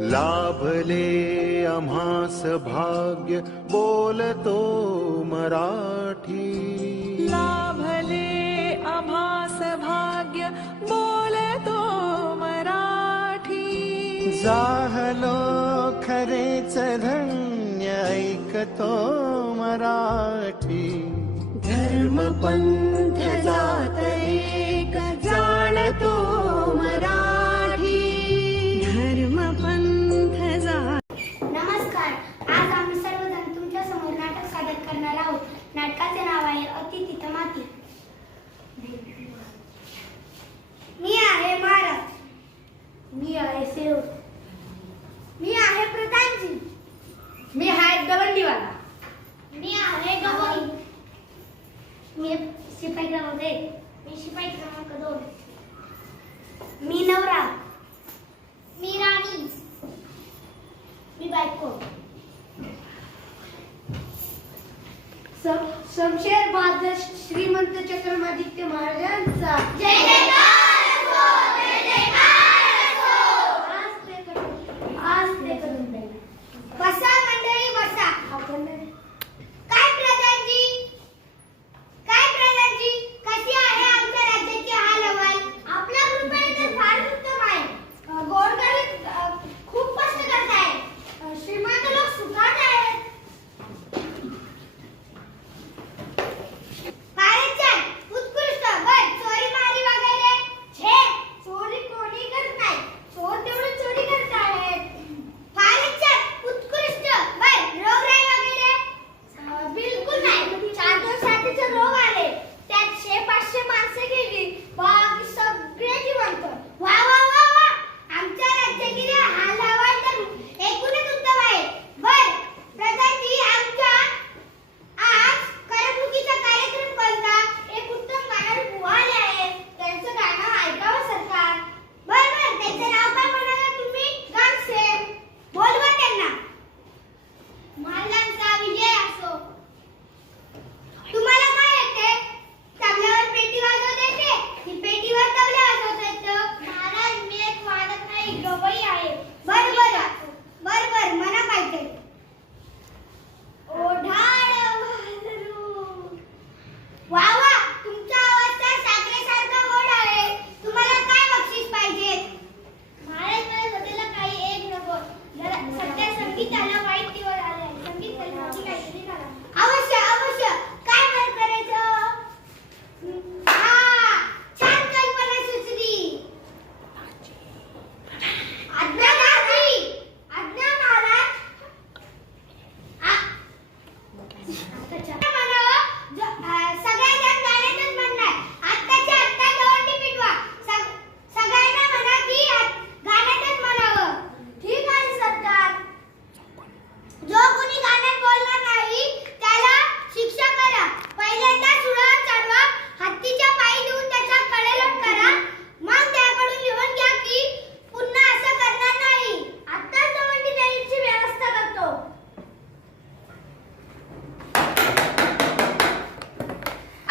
लाभले ले भाग्य बोलतो मराठी। लाभले अभास भाग्य बोलतो मराठी। जाहलो च धन्य ऐकतो मराठी। धर्म जाणतो बंडीवाला मी आहे गवई मी शिपाई क्रमांक एक. मी शिपाई क्रमांक दोन. मी नवरा. मी राणी. मी बायको. शमशेर बहादर श्रीमंत चक्रमादित्य महाराजांचा. जय जय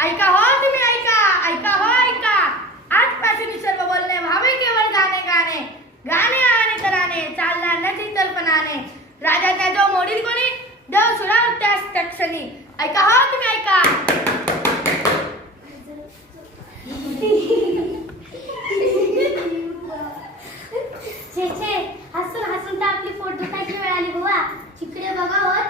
ऐका हो तुम्ही ऐका ऐका हो ऐका. आजपासून सर्व बोलणे व्हावे केवळ गाणे गाणे. गाणे आणि कराने चालणार नची राजा त्या जो मोडील कोणी देव सुरा त्या तक्षणी ऐका हो तुम्ही ऐका. छे छे. हसून हसून तर आपली फोटो काही वेळ आली बुवा. तिकडे बघा हो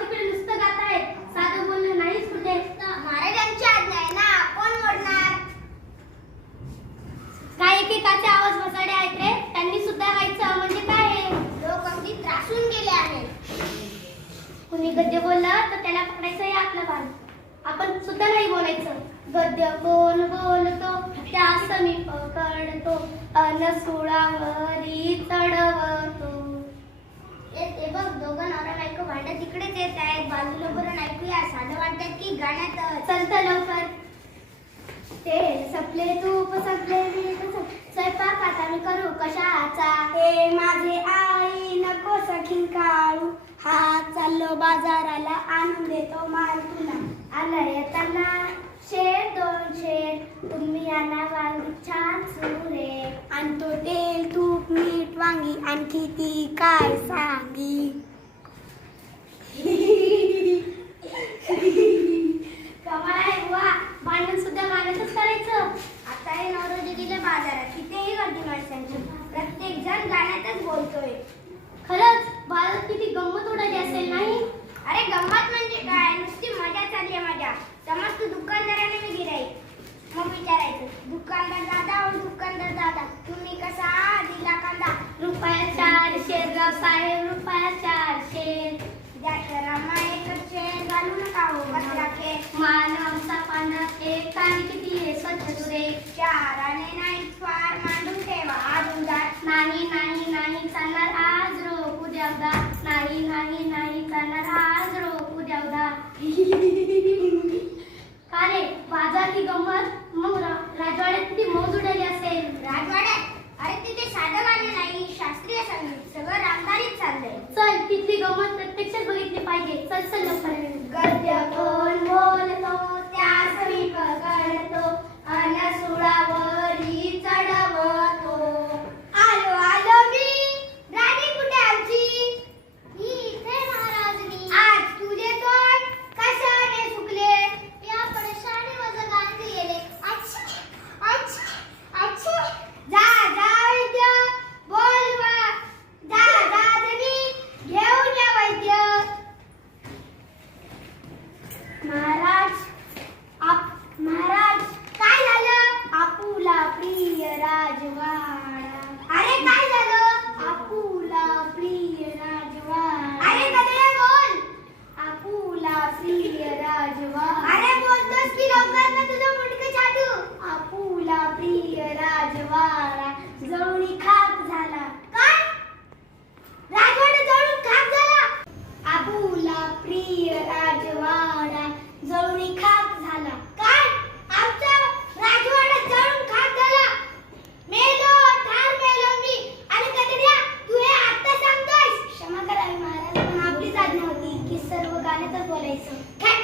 आपण सुद्धा नाही बोलायचं. गद्य कोण बोलतो त्या समीप पकडतो अन सुळावरी चढवतो. येते बघ दोघं नवरा नायक भांडत तिकडेच येत आहेत. बाजूला करून ऐकूया साधं वाटत की गाण्यात चलत लवकर. ते सपले तूप सपले स्वयंपाक आता मी करू कशाचा? हे माझे आई नको सखी काळू हा चाललो बाजाराला आणून देतो माल तुला आला येताना शेर दोन शेर. तुम्ही आणा वांगी छान सुरे आणतो तेल तूप मीठ वांगी आणखी ती काय सांगी? Harita isso.